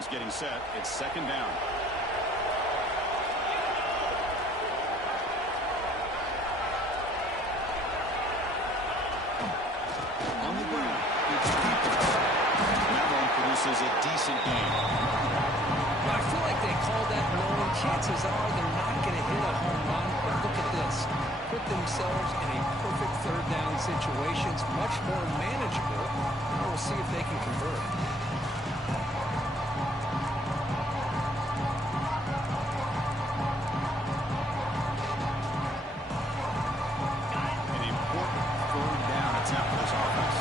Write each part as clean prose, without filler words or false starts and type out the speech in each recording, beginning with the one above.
Offense getting set. It's second down. On the ground, it's Keeper. That one produces a decent game. I feel like they called that knowing chances are they're not going to hit a home run. But look at this. Put themselves in a perfect third down situation. It's much more manageable. Now we'll see if they can convert. An important third down attempt for this offense.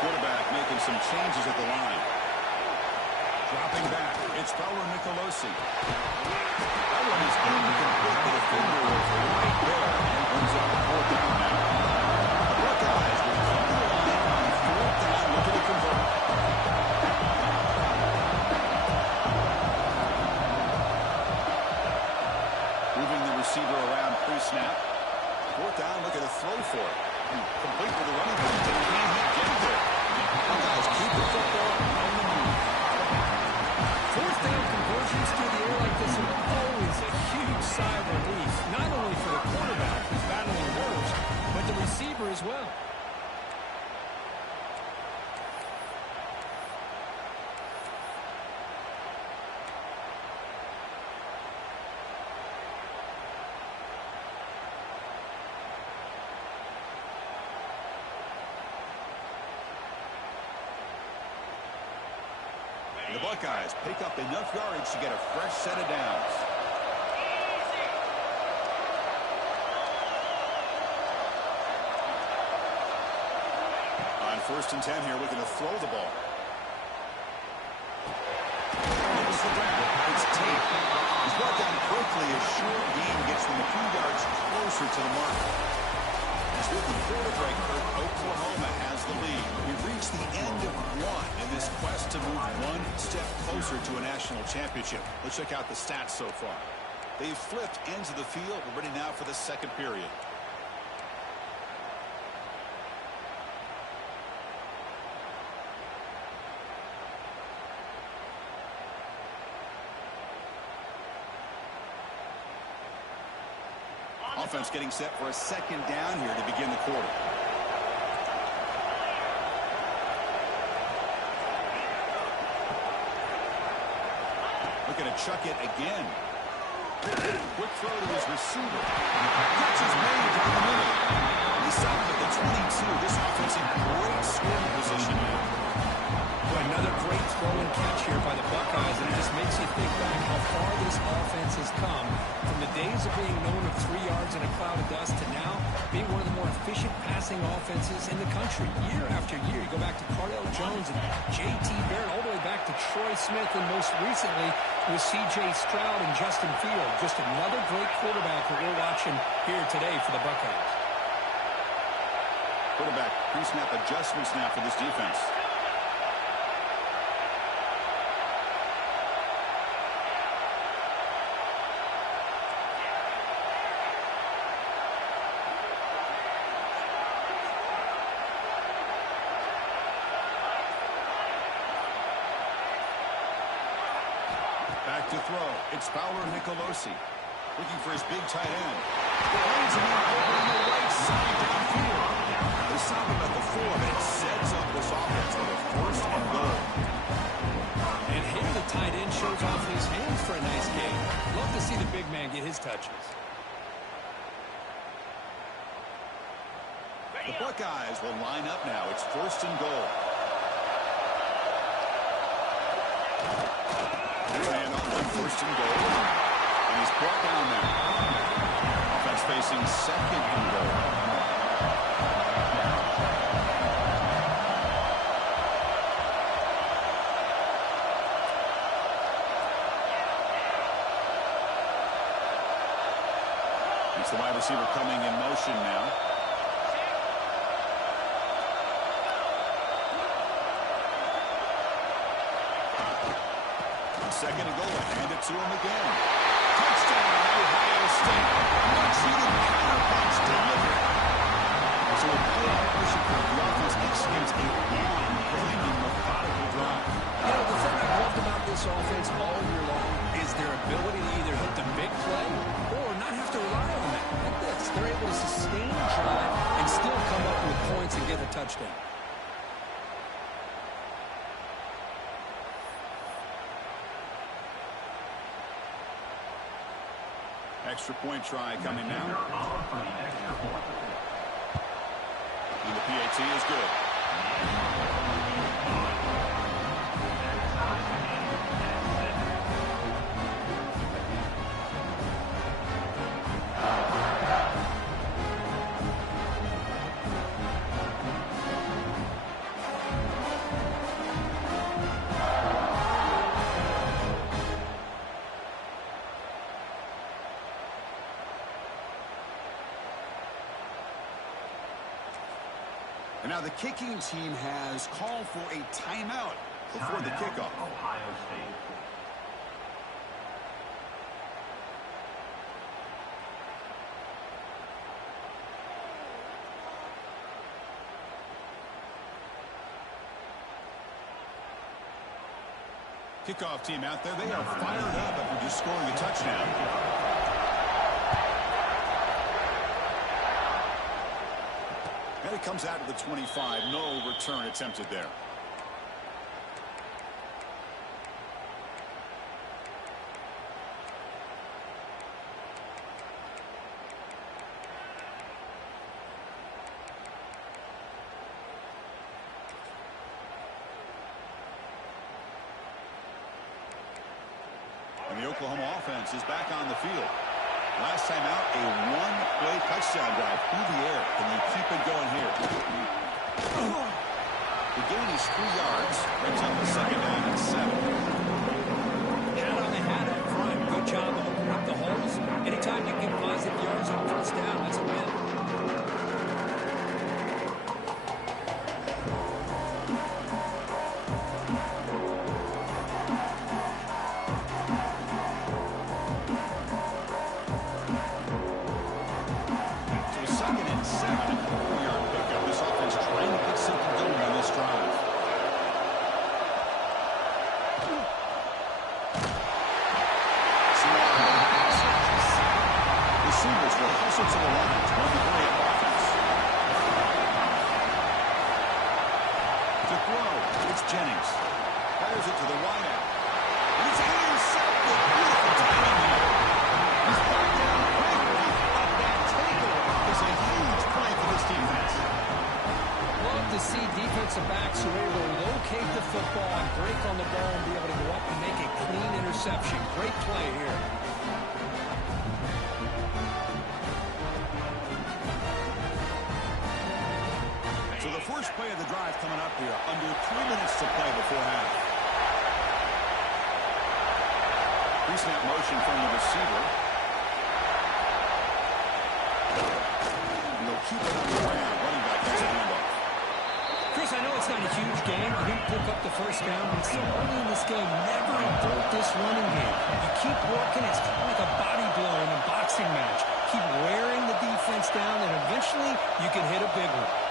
Quarterback making some changes at the line. Dropping back, it's Fowler Nicolosi. That one is incomplete. The defender was right there and brings up fourth down now. The Buckeyes will keep the line on fourth down, looking to convert. Moving the receiver around pre-snap. Fourth down, looking to throw for it. Complete with the running back. Can he get there? Buckeyes keep the football on the move. Fourth down conversions through the air like this are always a huge sigh of relief, not only for the quarterback who's battling nerves, but the receiver as well. The Buckeyes pick up enough yardage to get a fresh set of downs. On 1st and 10 here, looking to throw the ball. It's the grab. It's Tate. He's brought down quickly. A short gain gets them a few yards closer to the mark. As with the quarter break, Oklahoma has the lead. We've reached the end of one in this quest to move one step closer to a national championship. Let's check out the stats so far. They've flipped ends of the field. We're ready now for the second period. Offense getting set for a second down here to begin the quarter. Looking to chuck it again. Quick throw to his receiver. Catch is made down the middle. He's stopped at the 22. This offense in great scoring position now. Another great throw and catch here by the Buckeyes, and it just makes you think back how far this offense has come from the days of being known of 3 yards in a cloud of dust to now being one of the more efficient passing offenses in the country. Year after year, you go back to Cardell Jones and J.T. Barrett, all the way back to Troy Smith, and most recently with C.J. Stroud and Justin Fields. Just another great quarterback that we're watching here today for the Buckeyes. Quarterback pre-snap adjustments now for this defense. Back to throw. It's Fowler Nicolosi. Looking for his big tight end. Lanes him in over on the right side downfield. They stop him at the 4, but it sets up this offense with a 1st and goal. And here the tight end shows off his hands for a nice game. Love to see the big man get his touches. The Buckeyes will line up now. It's 1st and goal. And on 1st and goal. And he's brought down now. Offense facing 2nd and goal. It's the wide receiver coming in motion now. Second and goal, and hand it to him again. Touchdown, Ohio State. Much-needed counterpunch delivered. So a playoff push occurred. The offense executes a long, grinding, methodical drive. You know, the thing I've loved about this offense all year long is their ability to either hit the big play or not have to rely on that. Like this, they're able to sustain a drive and still come up with points and get a touchdown. Extra point try coming now. And the PAT is good. And now the kicking team has called for a timeout before the kickoff. Ohio State. Kickoff team out there, they are fired up after just scoring a touchdown. And it comes out to the 25. No return attempted there. And the Oklahoma offense is back on the field. Last time out, a one-play touchdown drive through the air. Can they keep it going here? The gain is 3 yards. Brings up the second down and 7. Hat on the hat up front. Good job opening up the holes. Anytime you get positive yards on first down, that's a win. Jennings fires it to the wideout. He's intercepted. Beautiful timing there. He's brought down quickly, but that takeaway is a huge play for this defense. Love to see defensive backs who are able to locate the football and break on the ball and be able to go up and make a clean interception. Great play here. So the first play of the drive coming up here. Under 3 minutes to play before half. Pre-snap motion from the receiver. And they'll keep it on the ground. Running back has a handoff. Chris, I know it's not a huge game. You didn't pick up the first down, but so early in this game, never invert this running game. You keep working. It's kind of like a body blow in a boxing match. Keep wearing the defense down, and eventually you can hit a big one.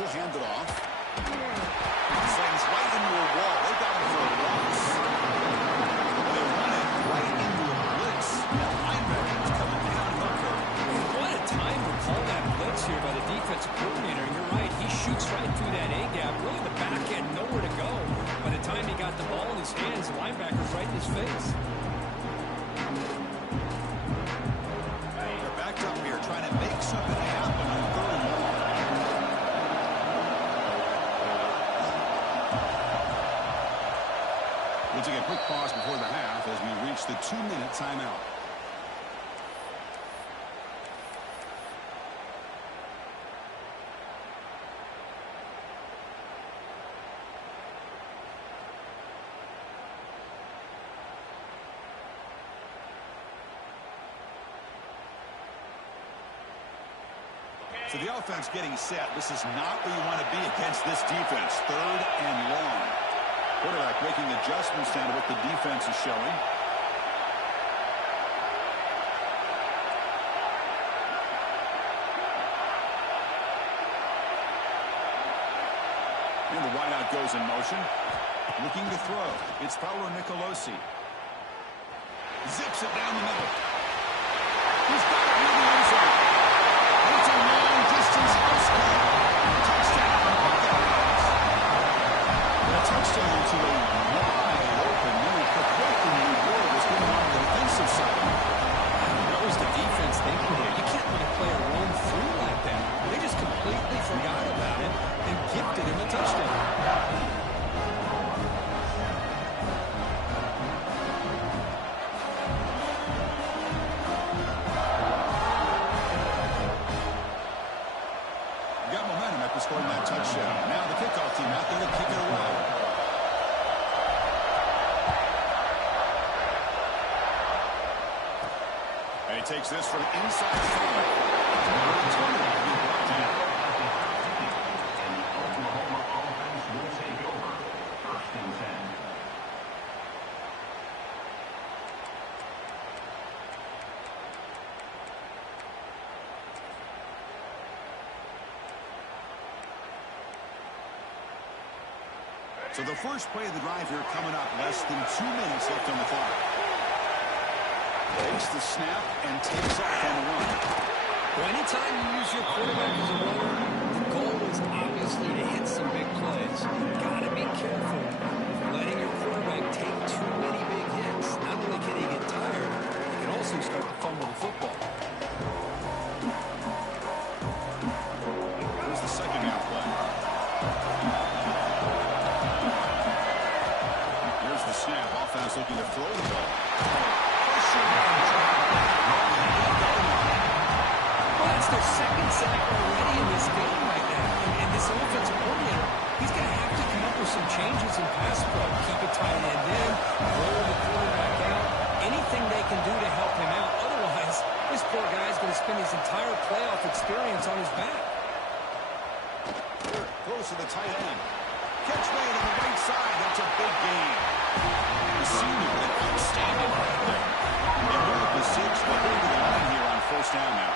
He'll hand it off. Slings right into a wall. They got him for a loss. They run it right into a blitz. That linebacker is coming down the curve. What a time to call that blitz here by the defensive coordinator. You're right. He shoots right through that A-gap. Really the back end, nowhere to go. By the time he got the ball in his hands, the linebacker's right in his face. They're backed up here trying to make something happen on 3rd and long. We'll take a quick pause before the half as we reach the 2-minute timeout. So the offense getting set. This is not where you want to be against this defense. 3rd and long. Quarterback making adjustments down to what the defense is showing. And the wideout goes in motion. Looking to throw. It's Paolo Nicolosi. Zips it down the middle. He's got it near the end zone. And it's a long-distance house call. Touchdown. A touchdown to a wide-open move. But what in the world was going on the defensive side? What was the defense thinking here? You can't let a player roam through like that. They just completely forgot about it and gifted him a touchdown. Got momentum after scoring that touchdown. Now the kickoff team out there to kick it away. And he takes this from inside 5. Number 20 will be brought down. And the Oklahoma offense will take over. 1st and 10. So the first play of the drive here coming up, less than 2 minutes left on the clock. Takes the snap and takes off on the run. Well, anytime you use your quarterback as a runner, the goal is obviously to hit some big plays. Got to be careful of letting your quarterback take too many big hits. Not only can he get tired, he can also start to fumble the football. Here's the second down play. Here's the snap. Offense looking to throw the ball. Well, that's their second sack already in this game right now. And this offensive coordinator, he's going to have to come up with some changes in pass pro. Keep a tight end in, roll the quarterback out, anything they can do to help him out. Otherwise, this poor guy's going to spend his entire playoff experience on his back. Close to the tight end. Catch made on the right side. That's a big gain. The senior with an outstanding play there. They move the 6, but over the line here on 1st down now.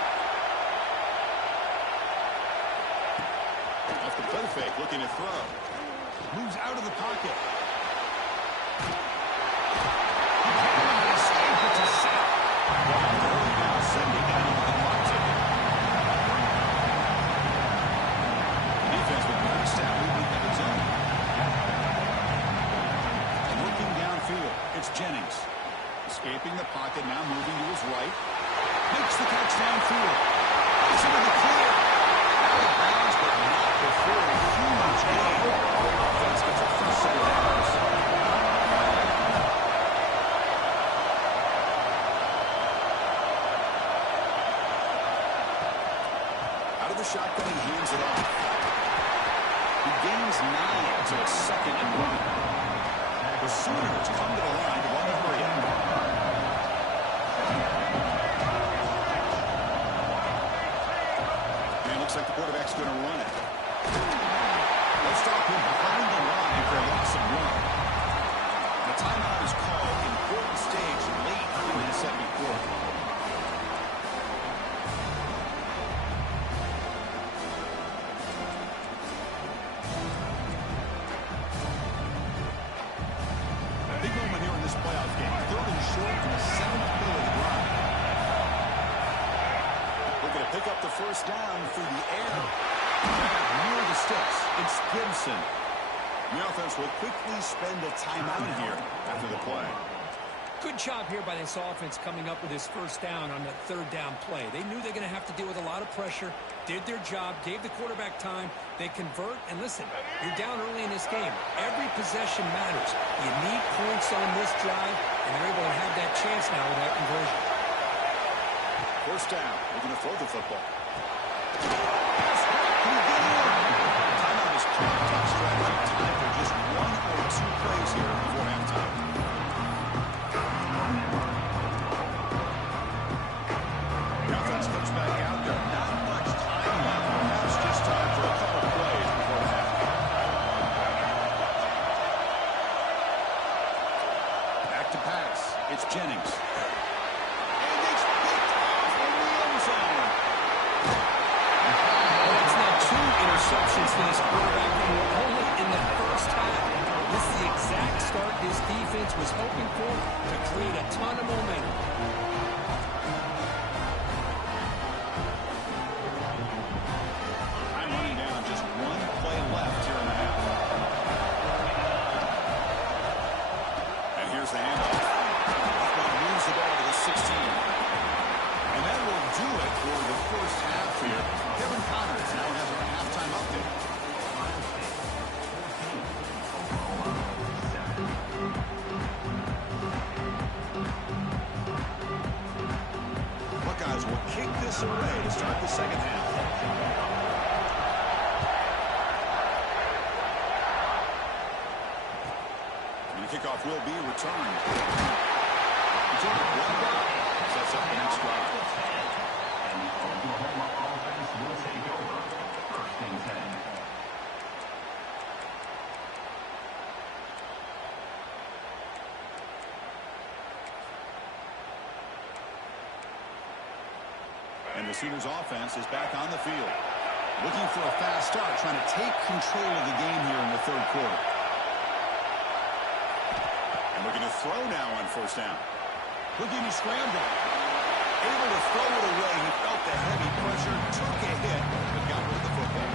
Off the play fake, looking to throw. Moves out of the pocket. He can't escape. It's a sack. Now sending down with the clock ticket. The defense with one stat movement in the zone. And looking downfield, it's Jennings. Escaping the pocket, now moving to his right. Makes the catch downfield. Gets into the clear. Out of bounds, but not before a huge gain. Offense gets a first set of downs. Out of the shotgun, he hands it off. He gains 9, so it's 2nd and 1. The Sooners come to the line to run the hurry up. And it looks like the quarterback's going to run it. Let's stop him behind the line for a loss of 1. The timeout is called. Important stage late in the second quarter. Big moment here in this playoff game. 3rd and short from the 7th play of the drive. Looking to pick up the first down through the air. Near the sticks, it's Gibson. The offense will quickly spend a timeout here after the play. Good job here by this offense coming up with his first down on that 3rd down play. They knew they're going to have to deal with a lot of pressure, did their job, gave the quarterback time. They convert, and listen, you're down early in this game. Every possession matters. You need points on this drive, and they're able to have that chance now with that conversion. First down, looking to throw the football. Timeout is called. Top strategy. Time for just 1 or 2 plays here before halftime. The offense comes back out there. Not much time left. Perhaps just time for a couple plays before the half. It's Jennings. And it's picked off in the end zone. Well, that's now 2 interceptions for this quarterback, and we're only in the first half. This is the exact start this defense was hoping for to create a ton of momentum. I'm running down, just 1 play left here in the half. And here's the handoff. Buffalo moves the ball to the 16. And that will do it for the first half here. Kevin Connors now has our halftime update. Buckeyes will kick this away to start the second half. And the kickoff will be returned. Jordan, one down. Sets up the next drive. And the Oklahoma offense will take over. First and 10. And the Sooners offense is back on the field. Looking for a fast start, trying to take control of the game here in the third quarter. And looking to throw now on first down. Looking to scramble. Able to throw it away. He felt the heavy pressure, took a hit, but got rid of the football.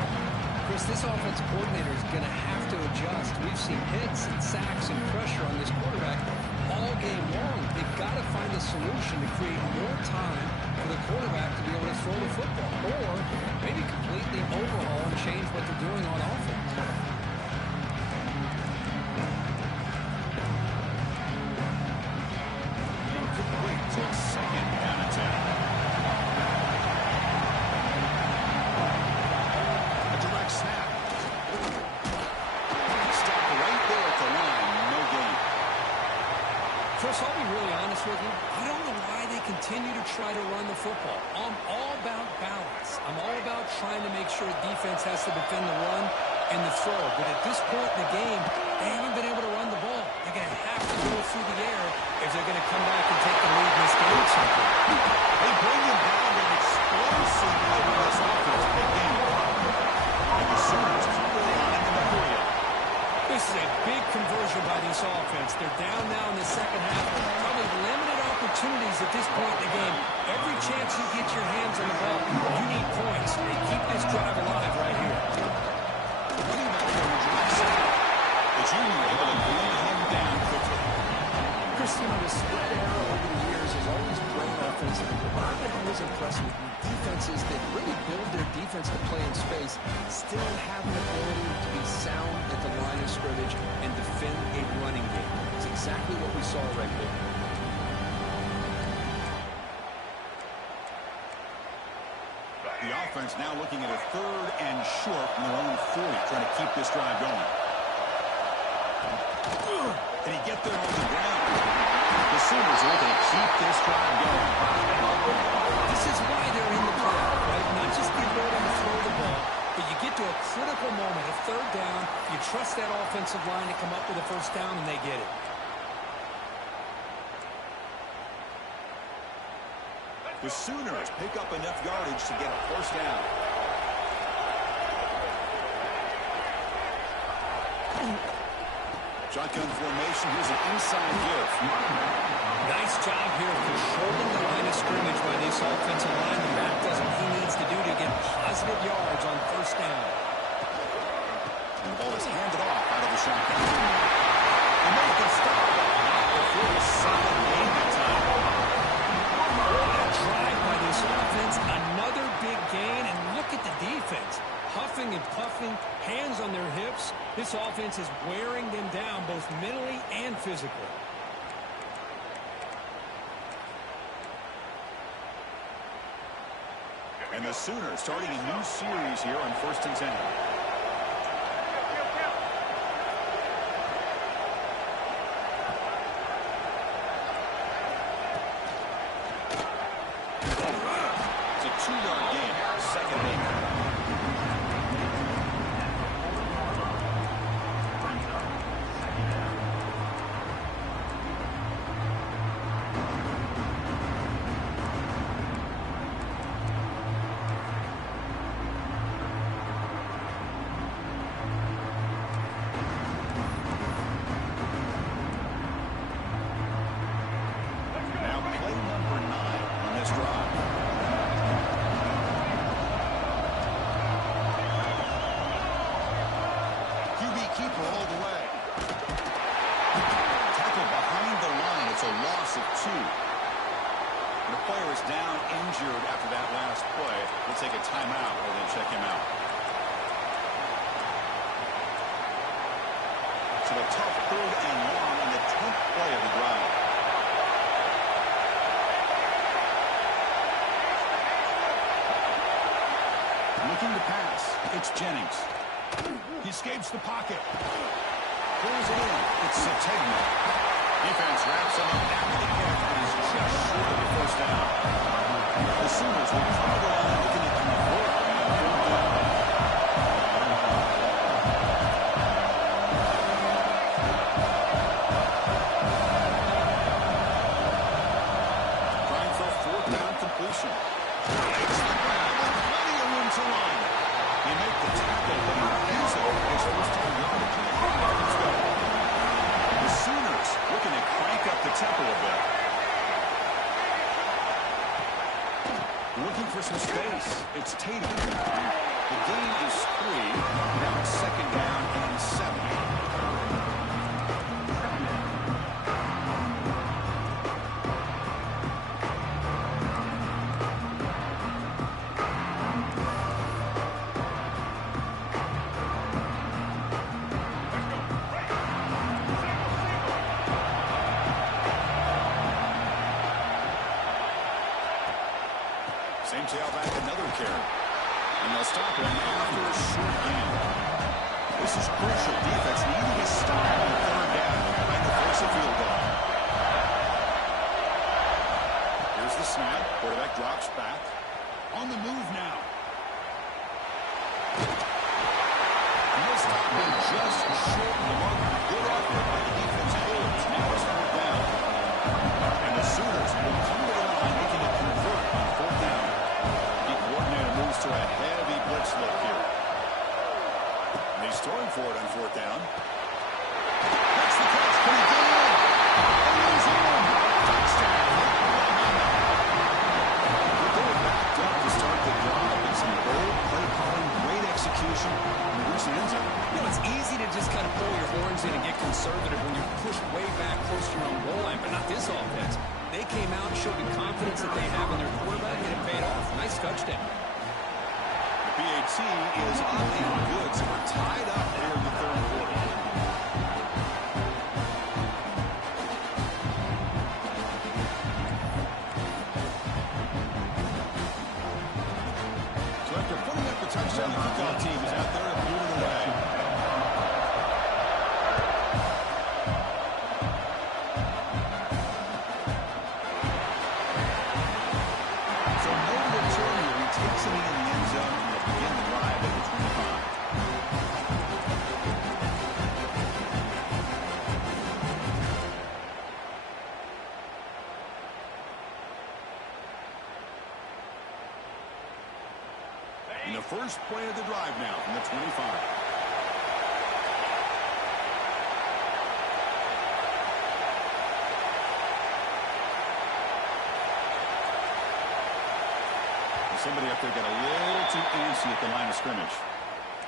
Chris, this offensive coordinator is going to have to adjust. We've seen hits and sacks and pressure on this quarterback all game long. They've got to find a solution to create more time for the quarterback to be able to throw the football, or maybe completely overhaul and change what they're doing on offense. Incomplete to second down and 10. A direct snap. Stop right there at the line. No gain. Chris, I'll be really honest with you. I don't know why they continue to try to run the football. I'm all about balance. I'm all about trying to make sure defense has to defend the run and the throw. But at this point in the game, they haven't been able to run the ball. They're going to have to go through the air if they're going to come back and take the lead in this game. They bring him down with an explosive play with this offense. Big game. And the Sooners keep it on in the period. This is a big conversion by this offense. They're down now in the second half. Probably limited opportunities at this point in the game. Every chance you get your hands on the ball, you need points. They keep this drive alive right here. Running back there, Jackson. The junior able to bring him down quickly. Chris, the spread arrow over the years has always grown offensively. But I've been always impressed with defenses that really build their defense to play in space, still have an ability to be sound at the line of scrimmage and defend a running game. It's exactly what we saw right there. The offense now looking at a third and short from their own 40, trying to keep this drive going. Can he get there on the ground? The Sooners are looking to keep this drive going. This is why they're in the playoff, right? Not just the ability to throw the ball, but you get to a critical moment, a third down, you trust that offensive line to come up with a first down, and they get it. The Sooners pick up enough yardage to get a first down. Shotgun formation. Here's an inside give. Nice job here of controlling the line of scrimmage by this offensive lineman. That does what he needs to do to get positive yards on first down. And the ball is handed off out of the shotgun. And they can stop before the second game that time. What a drive by this offense. Another big gain, and look at the defense. Huffing and puffing, hands on their hips. This offense is wearing them down both mentally and physically. And the Sooners starting a new series here on 1st and 10. It's a 2-yard gain. Second and 8. tough 3rd and long on the 10th play of the drive. Looking to pass. It's Jennings. He escapes the pocket. Pulls it in. It's Sategna. Defense wraps him up after the catch, but is just short of the 1st down. The Sooners will come to the line looking to convert on 3rd down. Trying for a 4th down completion. Takes the grab with plenty of room to run. He made the tackle, but he ends up his 1st time yardage in the half. Let's go. The Sooners looking to crank up the tempo a bit. Looking for some space. It's Tatum. The gain is 3. Now it's 2nd down and 7. Same tailback, another carry. And they'll stop him after a short gain. This is crucial. Defense needing a stop on 3rd down, trying to force a field goal. Here's the snap. Quarterback drops back. On the move now. And they'll stop him just short of the mark. Good effort by the defense holds. Now it's 4th down. And the Sooners will come to the line, making a convert on 4th down. To a heavy blitz look here. And he's throwing for it on 4th down. That's the catch. Can he get in? And he's in. Touchdown. But they were backed up to start the drive and some bold play calling, great execution, and reach the end zone. You know, it's easy to just kind of pull your horns in and get conservative when you're pushed way back close to your own goal line, but not this offense. They came out and showed the confidence that they have in their quarterback, and it paid off. Nice touchdown. BAT is up and good, so we're tied up here in the 3rd quarter. So after putting up the touchdown, the kickoff team is out there and moving away. So no return here. He takes it in the end zone. Begin the drive at the 25. In the first play of the drive now from the 25. Somebody up there got a little too antsy at the line of scrimmage.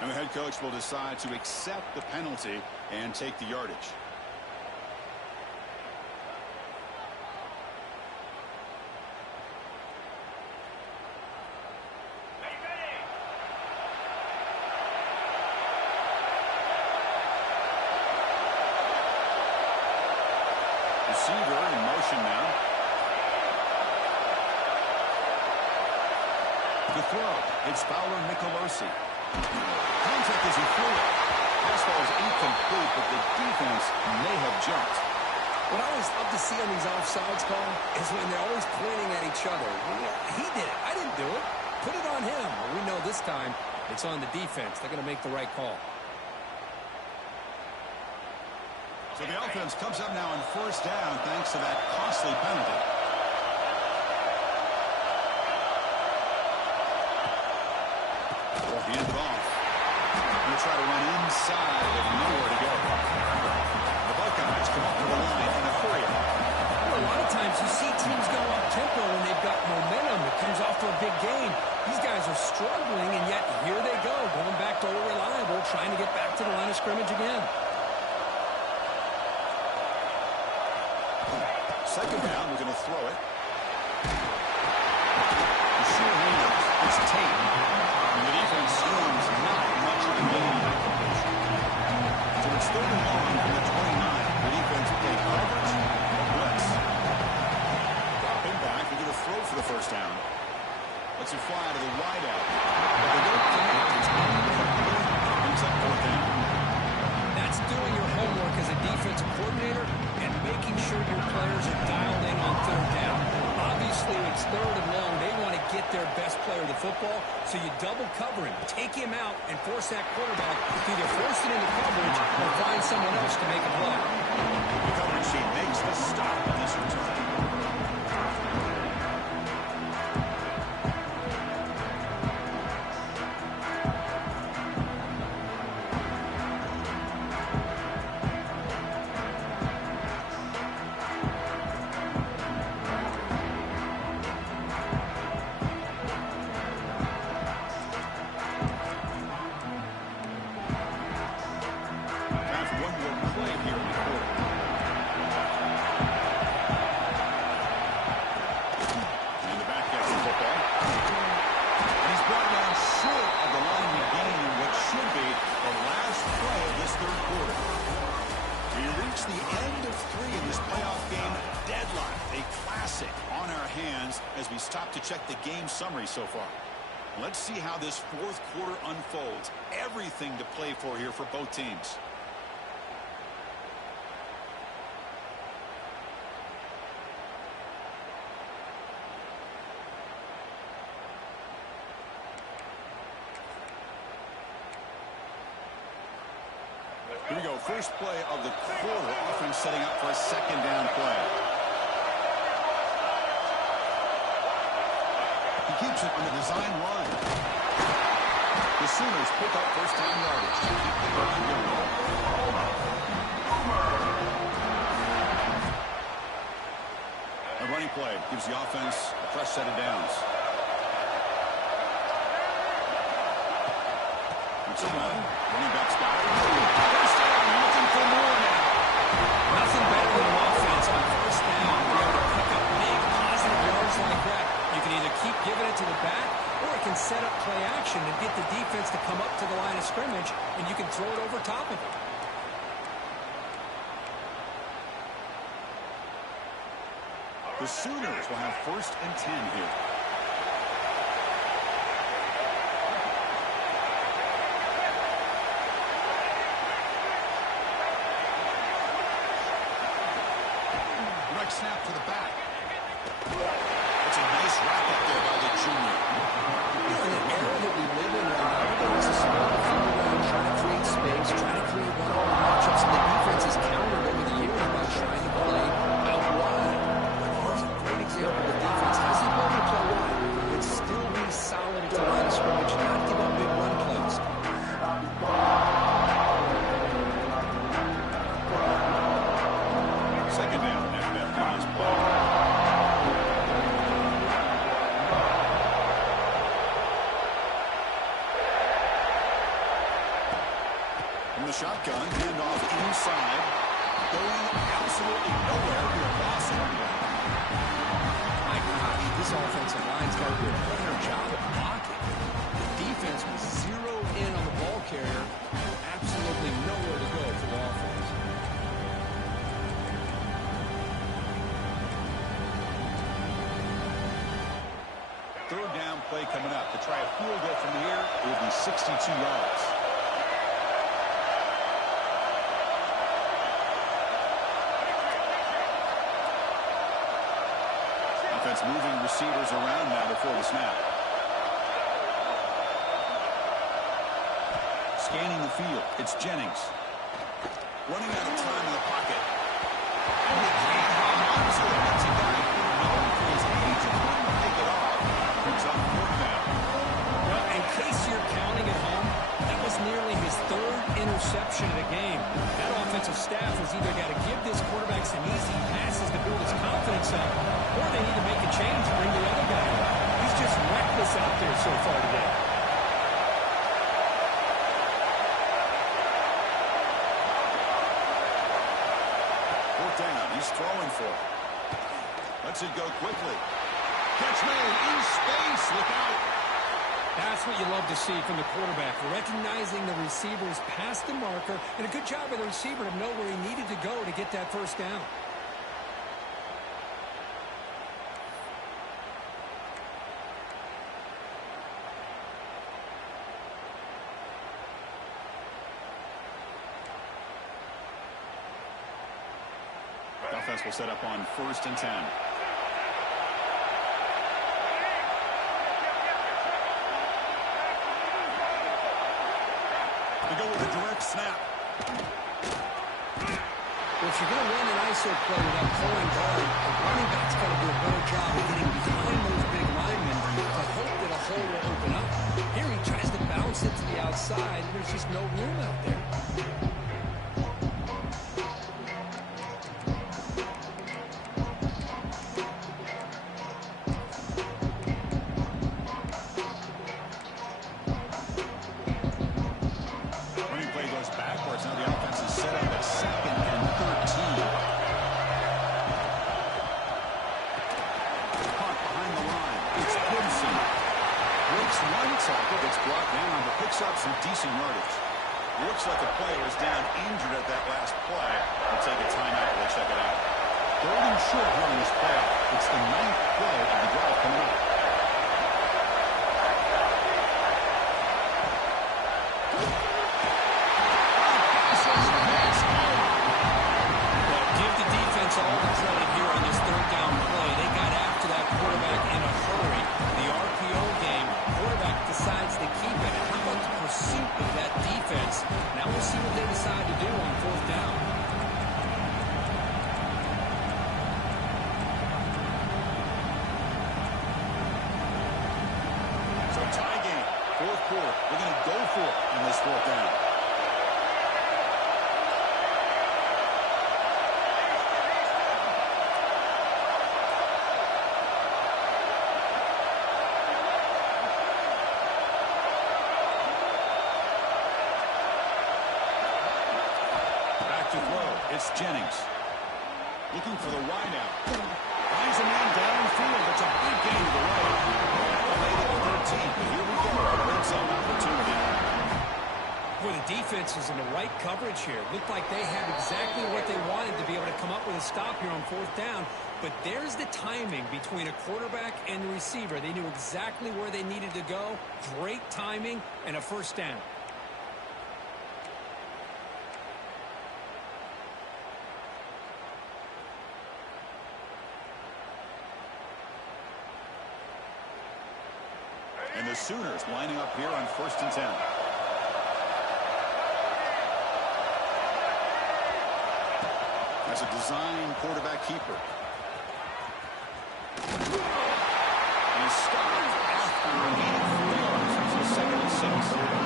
And the head coach will decide to accept the penalty and take the yardage. Receiver in motion now. The throw. It's Fowler Nicolosi. Contact as he threw it. Fastball is incomplete, but the defense may have jumped. What I always love to see on these offsides, Paul, is when they're always pointing at each other. He did it. I didn't do it. Put it on him. Well, we know this time it's on the defense. They're going to make the right call. So the offense comes up now on 1st down thanks to that costly penalty. Hand it off. Going to try to run inside with nowhere to go. The Buckeyes come up to the line in a hurry. Well, a lot of times you see teams go up tempo when they've got momentum. It comes off to a big game. These guys are struggling, and yet here they go, going back to old reliable, trying to get back to the line of scrimmage again. 2nd down, we're going to throw it. The short hands. It's Tate. And the defense storms not much of a gain. So it's 3rd and long from the 20. coordinator and making sure your players are dialed in on third down. Obviously, it's third and long. They want to get their best player the football, so you double cover him, take him out, and force that quarterback to either force it into coverage or find someone else to make a play. The coverage team makes the stop on this return. Stop to check the game summary so far. Let's see how this fourth quarter unfolds. Everything to play for here for both teams. Here we go. First play of the quarter. Offense setting up for a second down play. He keeps it on the design run. The Sooners pick up first down yardage to keep the game going. A running play gives the offense a fresh set of downs. It's a run. Running back's got it. First down, looking for more now. Nothing better than an offense on first down to be able to pick up big positive yards like that. You can either keep giving it to the back, or it can set up play action and get the defense to come up to the line of scrimmage, and you can throw it over top of it. The Sooners will have first and 10 here. Direct snap to the back. It's a nice wrap up there by the junior. In an era that we live in right now, there's a small field around trying to create space, trying to create one-on-one matchups, and the defense has countered over the years by trying to play out wide. But here's a great example. The defense has the ability to play wide, but still be solid at the line of scrimmage, not give up big run plays. Second down after that previous play. From the shotgun, handoff inside. Going absolutely nowhere. Be a loss on the ground. My gosh, this offensive line's got to do a better job of blocking. The defense was zeroed in on the ball carrier. Absolutely nowhere to go for the offense. Third down play coming up. To try a field goal from here, it will be 62 yards. Offense moving receivers around now before the snap. Scanning the field. It's Jennings. Running out of time in the pocket. And he can't hang on to it. That's a guy known for his age and couldn't take it off. Brings up fourth down. Well, in case you're counting at home, that was nearly his third interception of the game. That offensive staff has either got to give this quarterback some easy passes to build his confidence up, or they need to make a change and bring the other guy in. He's just reckless out there so far today. Fourth down. He's throwing for it. Lets it go quickly. Catch made in space. Look out. That's what you love to see from the quarterback, recognizing the receiver's past the marker, and a good job by the receiver to know where he needed to go to get that first down. offense will set up on 1st and 10. They go with a direct snap. Well, if you're going to run an ISO play without pulling guard, the running back's got to do a better job of getting behind those big linemen to hope that a hole will open up. Here he tries to bounce it to the outside, and there's just no room out there. Some decent yardage. Looks like the player is down injured at that last play. We'll take a timeout while they check it out. 3rd and short here in this play. It's the 9th play of the drive coming up. Well, give the defense all the credit here on this 3rd down play. They got after that quarterback in a hurry. The RPO game, quarterback decides to keep it. And how about the pursuit of that defense? Now we'll see what they decide to do on 4th down. So tie game, 4th quarter. We're going to go for it on this 4th down. It's Jennings. Looking for the wide out. Finds a man downfield. It's a big gain to the right. Made it 13, but here we go. A red zone opportunity. Boy, the defense was in the right coverage here. Looked like they had exactly what they wanted to be able to come up with a stop here on 4th down. But there's the timing between a quarterback and the receiver. They knew exactly where they needed to go. Great timing and a 1st down. And the Sooners lining up here on 1st and 10. As a design quarterback keeper. And he's stopped after a gain of 4 yards. It's a 2nd and 6.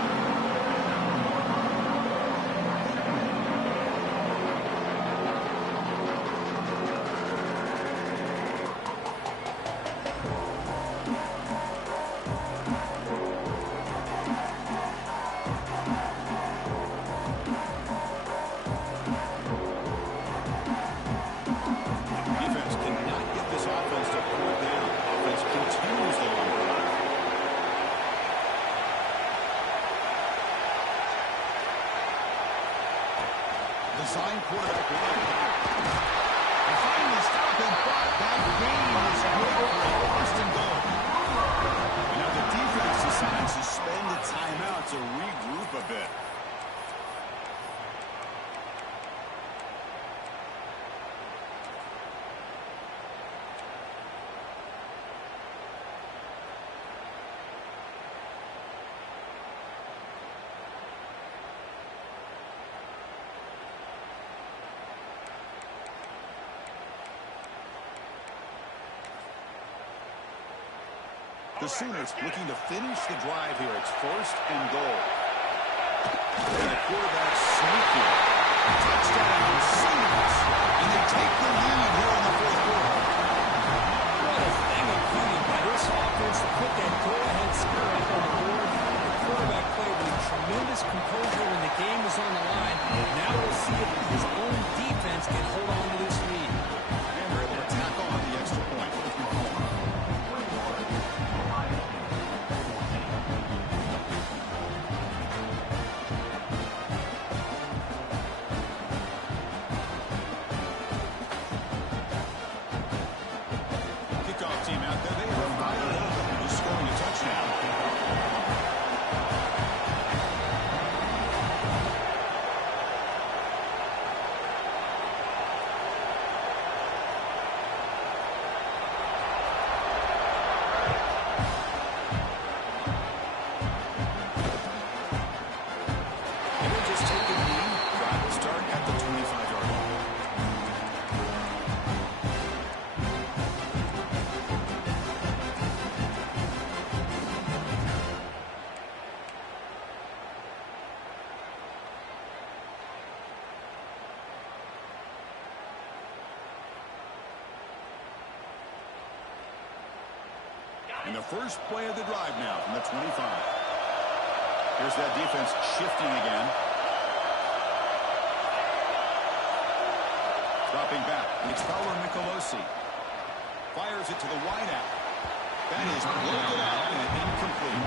Design quarterback line. And finally stop him, but that gain is good for a 1st and goal. And now the defense decides to spend a timeout to regroup a bit. The Sooners looking to finish the drive here. It's 1st and goal. And the quarterback sneaking. Touchdown, Sooners. And they take the lead here in the 4th quarter. What a thing of beauty by this offense to put that go-ahead score up on the board. The quarterback played with tremendous composure when the game was on the line. Now we'll see if his own defense can hold on to this lead. And they're able to tack on the extra point. And the first play of the drive now from the 25. Here's that defense shifting again. Dropping back. And it's Fowler Nicolosi. Fires it to the wideout. That is broken out and incomplete.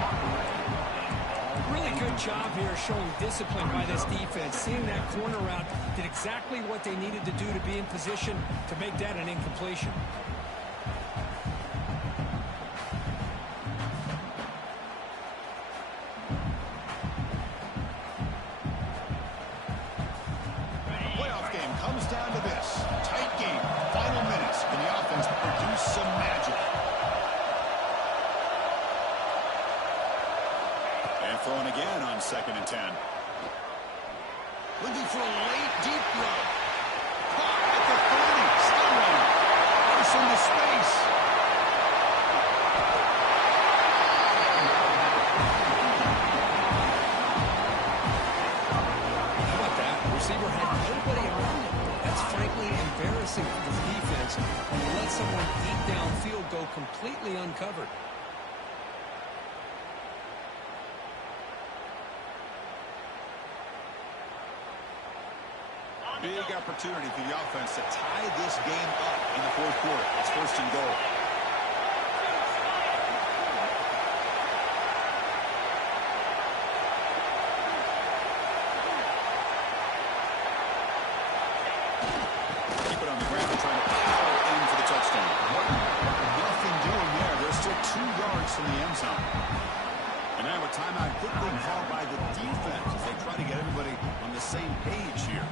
Really good job here showing discipline by this defense. Seeing that corner route did exactly what they needed to do to be in position to make that an incompletion. Playoff game comes down to this. Tight game. Final minutes. Can the offense produce some magic? And throwing again on 2nd and 10. Looking for a late deep throw. Caught at the 30. Still running. Force into space. How about that? The receiver had nobody around him. That's frankly embarrassing for this defense when you let someone deep downfield go completely uncovered. Big opportunity for the offense to tie this game up in the 4th quarter. It's 1st and goal. Keep it on the ground, trying to power in for the touchdown. Nothing doing there. They're still 2 yards from the end zone. And now a timeout quickly called by the defense as they try to get everybody on the same page here.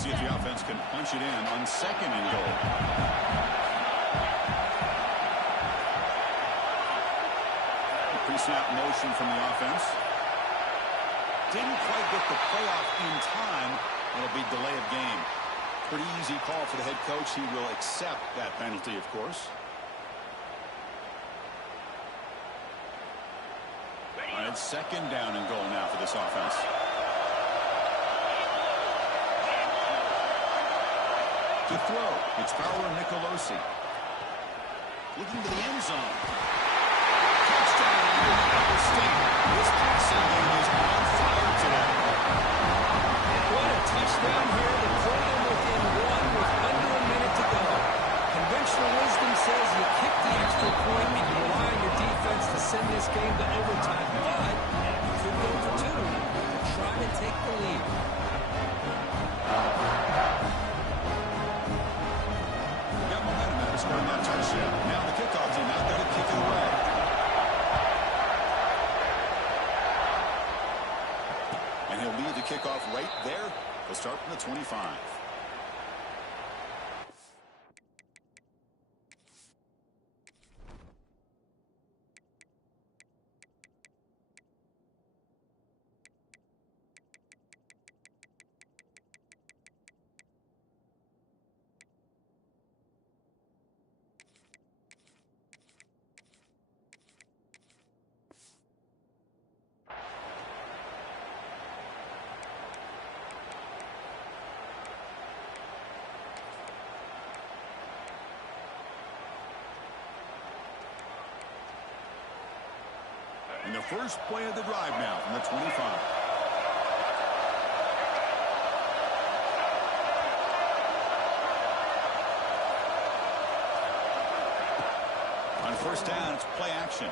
See if the offense can punch it in on 2nd and goal. Pre-snap motion from the offense. Didn't quite get the playoff in time. It'll be delay of game. Pretty easy call for the head coach. He will accept that penalty, of course. All right, 2nd down and goal now for this offense. To throw, it's Fowler Nicolosi. Looking to the end zone. Touchdown, Ohio State. This passing game is on fire today. What a touchdown here to pull them within 1 with under a minute to go. Conventional wisdom says you kick the extra point and you rely on your defense to send this game to overtime. But you could go for 2 to try to take the lead. Got momentum out of scoring that touchdown. Now the kickoff team out there to kick it away. And he'll lead the kickoff right there. They'll start from the 25. And the first play of the drive now from the 25. On 1st down, it's play action.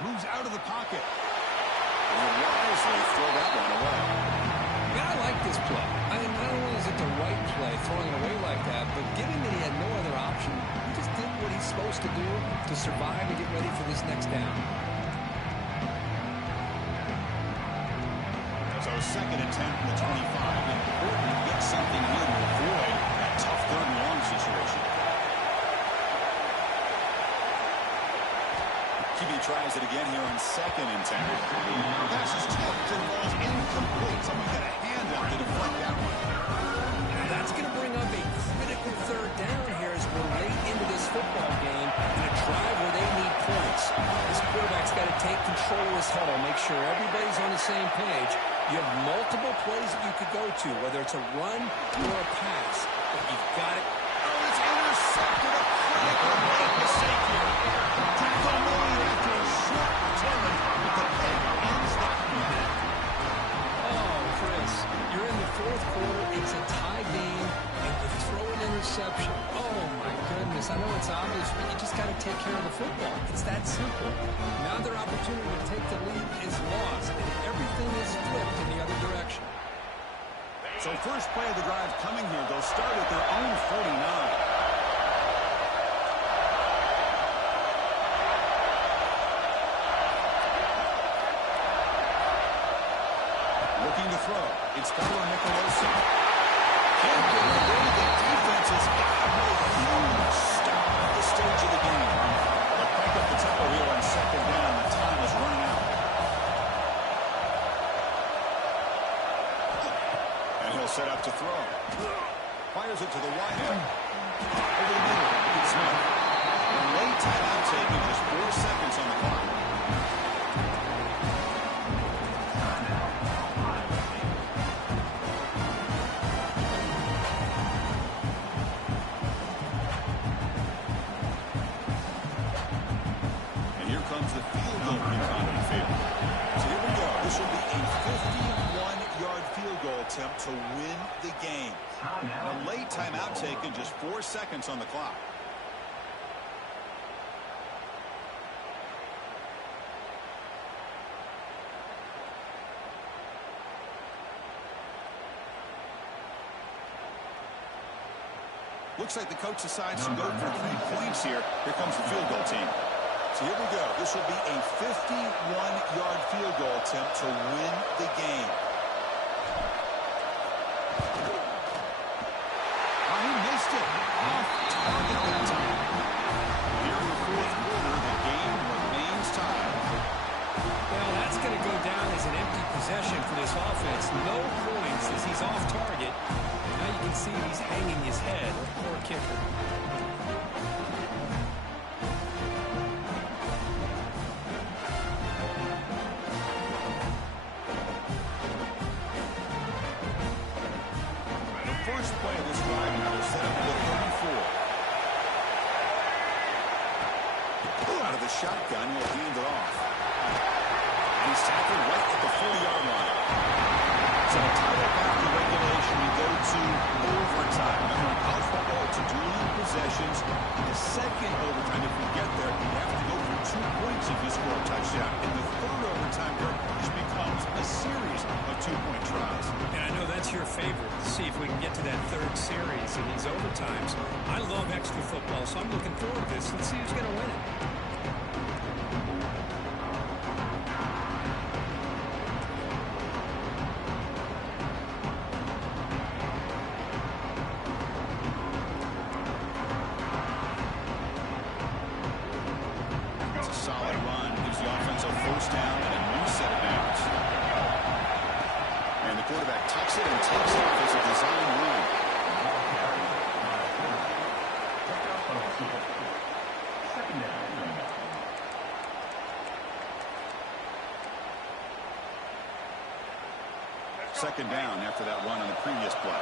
Moves out of the pocket. And he'll wisely throw that one away. Yeah, I like this play. I mean, not only is it the right play, throwing it away like that, but given that he had no other option, he just did what he's supposed to do to survive and get ready for this next down. So 2nd and 10 from the 25. Important to get something here to avoid that tough 3rd and long situation. QB tries it again here on 2nd and 10. Pass is tipped and ball's incomplete. Someone got a hand out to deflect that one. That's going to bring up a critical 3rd down here as we're late into this football game in a drive where they need points. This quarterback's got to take control this huddle, make sure everybody's on the same page. You have multiple plays that you could go to, whether it's a run or a pass, but you've got it. Oh, it's intercepted. A critical late mistake here. Tackle made after a short return, but the play ends the play. Oh, Chris, you're in the fourth quarter. It's a tie game, and you throw an interception. Oh, my goodness. I know it's obvious, but you just got to take care of the football. It's that simple. Now their opportunity to take the lead is lost, and everything is flipped in the other direction. So first play of the drive coming here. They'll start at their own 49. Looking to throw. It's Tyler Nicolosi. Can't get away. The defense has got a huge stop at this stage of the game. They'll crank up the tempo here on second down. The time is running out. And he'll set up to throw. Fires it to the wide end. Over the middle. Smith. A late timeout taken. Just 4 seconds on the clock. Comes the field goal in on field. So here we go. This will be a 51-yard field goal attempt to win the game. A late timeout taken, just 4 seconds on the clock. Looks like the coach decides to go for 3 points here. Here comes the field goal team. So here we go. This will be a 51-yard field goal attempt to win the game. Oh, he missed it. Off target that time. Here in the fourth quarter, the game remains tied. Well, that's going to go down as an empty possession for this offense. No points as he's off target. Now you can see he's hanging his head. Poor kicker. First play of this drive now will set up to the 34. Out of the shotgun, he'll hand it off. And he's tackled right at the 40-yard line. So a title back in regulation, we go to overtime. Remember, in college football, it's a dueling possessions. The second overtime, if we get there, you have to go for 2 points if you score a touchdown. And the third overtime, just becomes a series of 2-point tries. And I know that's your favorite. See if we can get to that third series in these overtimes. I love extra football, so I'm looking forward to this. Let's see who's going to win it. Second down after that run on the previous play.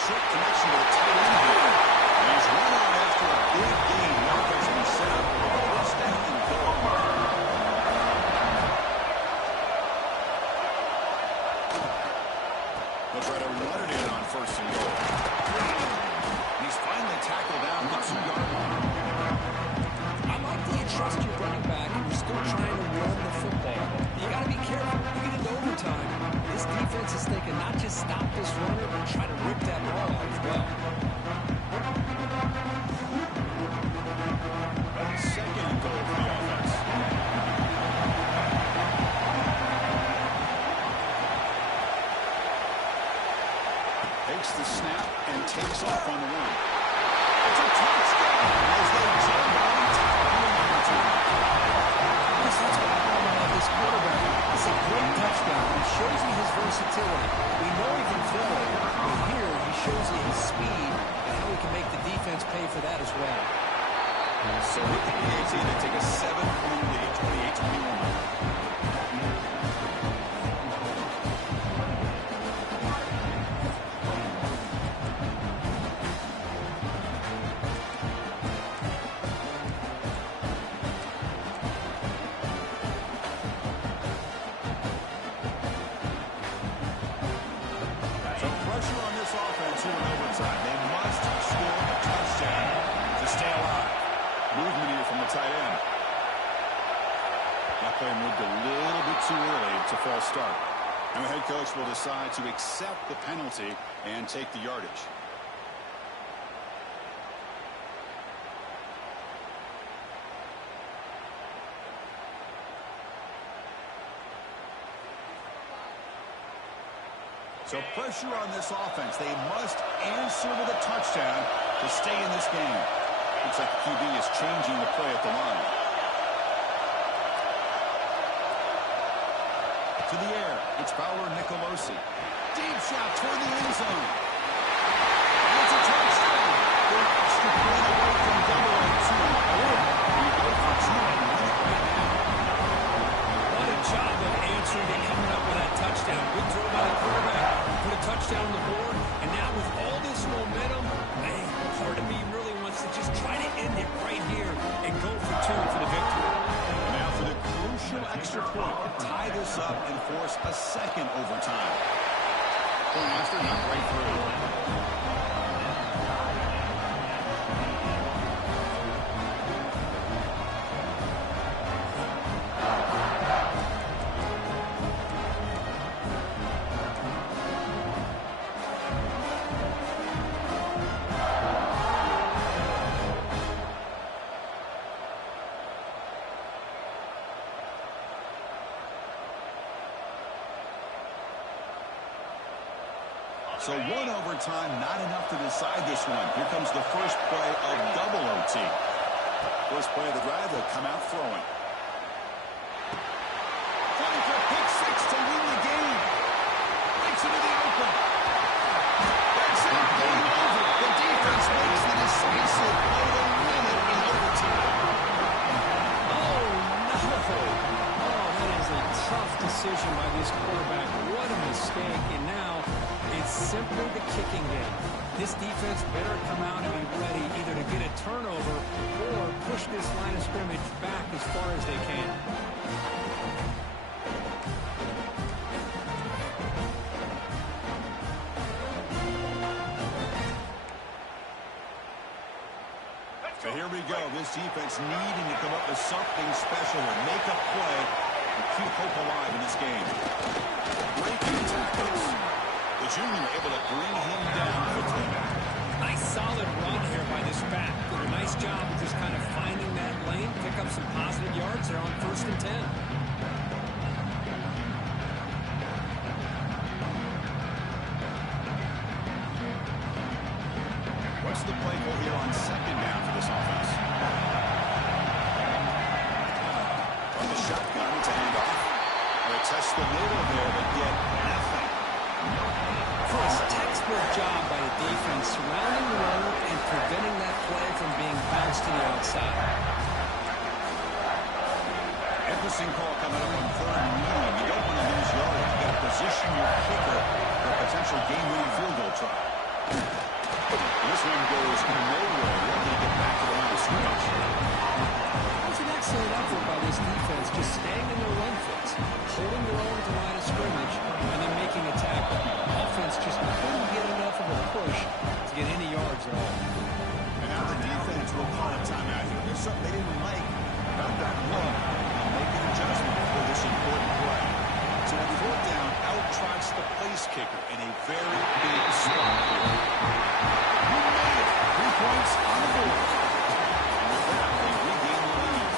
Short connection to the tight end here. And he's run on after a big gain. Now goes to be set up. First down and goal. They'll try to run it in on first and goal. He's finally tackled down the 2-yard line. Trust your running back, and you're still trying to run the football. You got to be careful. You get into overtime. This defense is thinking not just stop this runner, but try to rip that ball out as well. Second and goal for the offense. Takes the snap and takes off on the run. It's a touchdown as they jump on top. That's what I love about this quarterback. It's a great touchdown. He shows you his versatility. We know he can throw it, but here he shows you his speed and how he can make the defense pay for that as well. So with the PAT, they take a 7-point lead, 28-21. Moved a little bit too early. It's a false start. And the head coach will decide to accept the penalty and take the yardage. So pressure on this offense. They must answer with a touchdown to stay in this game. Looks like the QB is changing the play at the line. To the air, it's Bauer Nicolosi. Deep shot toward the end zone. And it's a touchdown. They're an extra point away from double O2. We go for two and win it right now. What a job of answering and coming up with that touchdown. Good throw by the quarterback. Put a touchdown on the board. And now with all this momentum, man, part of me really wants to just try to end it right here and go for two for the victory. Now for the crucial extra point to tie this up and force a second overtime. Point after, not right through. So one overtime, not enough to decide this one. Here comes the first play of double OT. First play of the drive, they'll come out throwing. Going for pick six to win the game. Breaks into the open. That's it. Game over. The defense makes the decisive play to win it in overtime. Oh, no. Oh, that is a tough decision by this quarterback. What a mistake. And now it's simply the kicking game. This defense better come out and be ready either to get a turnover or push this line of scrimmage back as far as they can. So here we go. This defense needing to come up with something special and make a play and keep hope alive in this game. Breaking tackles. The junior able to bring him down quickly. Nice solid run here by this back. Did a nice job of just kind of finding that lane, pick up some positive yards there on 1st and 10. What's the play call here on 2nd down for this offense? From the shotgun to hand off. They test the middle there, but get nothing. First textbook job by the defense surrounding the runner and preventing that play from being bounced to the outside. Interesting call coming up on 3rd and medium. You don't want to lose yardage. You got to position your kicker for a potential game-winning field goal try. This one goes nowhere. You're able to get back to the line of scrimmage. It's an excellent effort by this defense, just staying in their run fits, holding their own at the line of scrimmage, and then making a tackle. Offense just couldn't get enough of a push to get any yards at all. And now the defense will call a timeout here. There's something they didn't like about that look. They'll make an adjustment for this important play. So on 4th down, out trots the place kicker in a very big spot here. He made it. 3 points on the board. And with that, they regain the lead.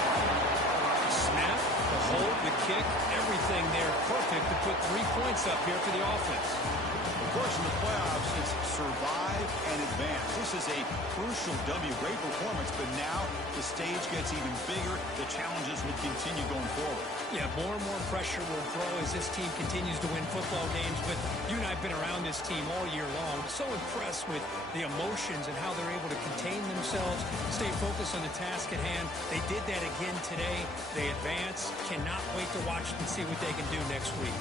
Snap, the hold, the kick, everything there perfect to put 3 points up here for the offense. Of course, in the playoffs, it's survive and advance. This is a crucial W. Great performance, but now the stage gets even bigger. The challenges will continue going forward. Yeah, more and more pressure will grow as this team continues to win football games. But you and I have been around this team all year long. So impressed with the emotions and how they're able to contain themselves, stay focused on the task at hand. They did that again today. They advance. Cannot wait to watch and see what they can do next week.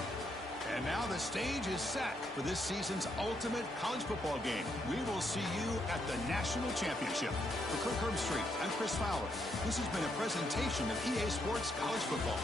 And now the stage is set for this season's ultimate college football game. We will see you at the National Championship. For Kirk Herbstreit, I'm Chris Fowler. This has been a presentation of EA Sports College Football.